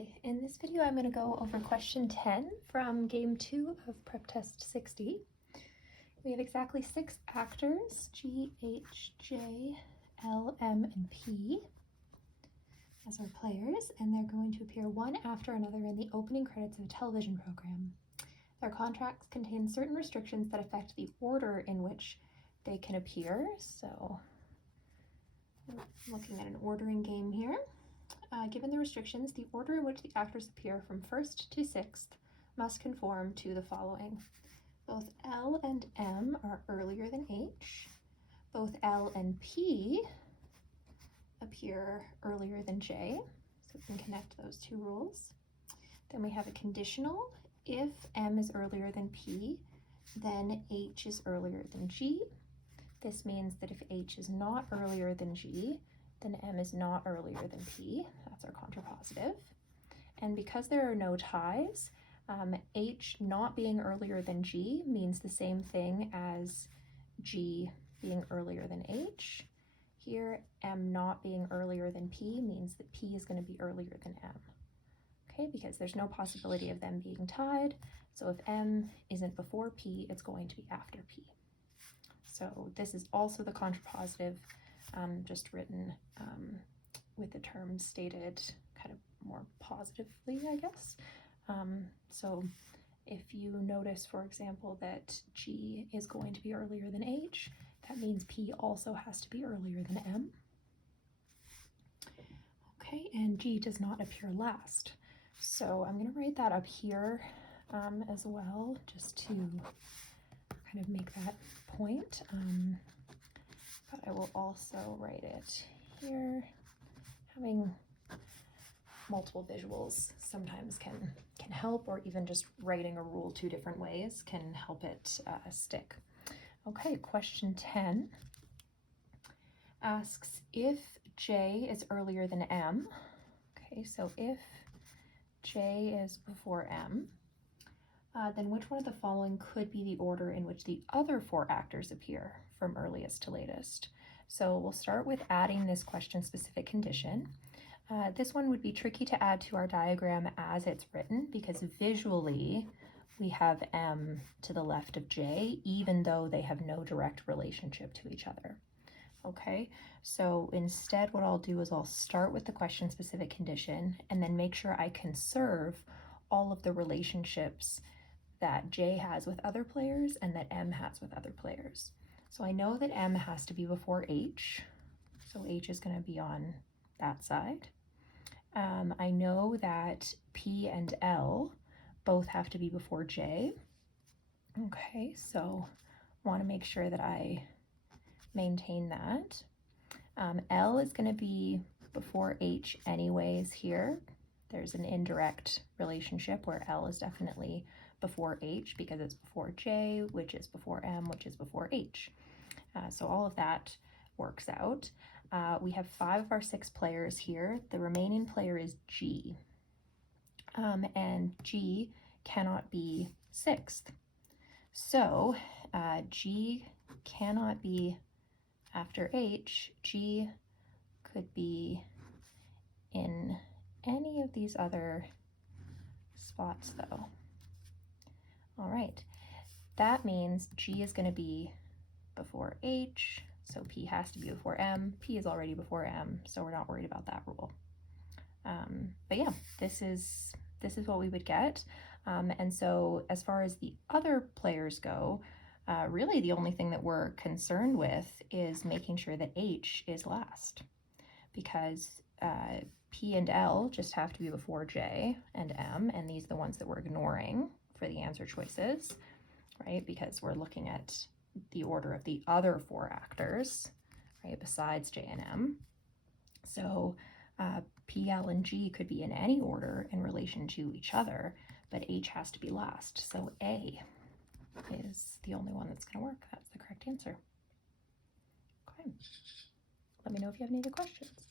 Hi, in this video I'm going to go over question 10 from game 2 of prep test 60. We have exactly 6 actors, G, H, J, L, M, and P as our players, and they're going to appear one after another in the opening credits of a television program. Their contracts contain certain restrictions that affect the order in which they can appear, so we're looking at an ordering game here. Given the restrictions, the order in which the actors appear from 1st to 6th must conform to the following. Both L and M are earlier than H. Both L and P appear earlier than J, so we can connect those two rules. Then we have a conditional. If M is earlier than P, then H is earlier than G. This means that if H is not earlier than G, then M is not earlier than P. That's our contrapositive. And because there are no ties, H not being earlier than G means the same thing as G being earlier than H. Here, M not being earlier than P means that P is going to be earlier than M. Okay, because there's no possibility of them being tied. So if M isn't before P, it's going to be after P. So this is also the contrapositive, just written with the terms stated kind of more positively, I guess. So if you notice, for example, that G is going to be earlier than H, that means P also has to be earlier than M. Okay, and G does not appear last. So I'm going to write that up here as well, just to kind of make that point. But I will also write it here. Having multiple visuals sometimes can help, or even just writing a rule 2 different ways can help it stick. Okay, question 10 asks if J is earlier than M. Okay, so if J is before M, then which one of the following could be the order in which the other 4 actors appear from earliest to latest? So we'll start with adding this question-specific condition. This one would be tricky to add to our diagram as it's written because visually we have M to the left of J, even though they have no direct relationship to each other. Okay, so instead what I'll do is I'll start with the question-specific condition and then make sure I conserve all of the relationships that J has with other players and that M has with other players. So I know that M has to be before H, so H is going to be on that side. I know that P and L both have to be before J. Okay, so want to make sure that I maintain that. L is going to be before H anyways here. There's an indirect relationship where L is definitely before H because it's before J, which is before M, which is before H. So all of that works out. We have 5 of our 6 players here. The remaining player is G. And G cannot be 6th. So G cannot be after H. G could be in any of these other spots though. All right, that means G is going to be before H, so P has to be before M. P is already before M, so we're not worried about that rule. But yeah, this is what we would get. And so as far as the other players go, really the only thing that we're concerned with is making sure that H is last, because P and L just have to be before J and M, and these are the ones that we're ignoring for the answer choices, right? Because we're looking at the order of the other 4 actors, right, besides J and M. So P, L, and G could be in any order in relation to each other, but H has to be last. So A is the only one that's going to work. That's the correct answer. Okay. Let me know if you have any other questions.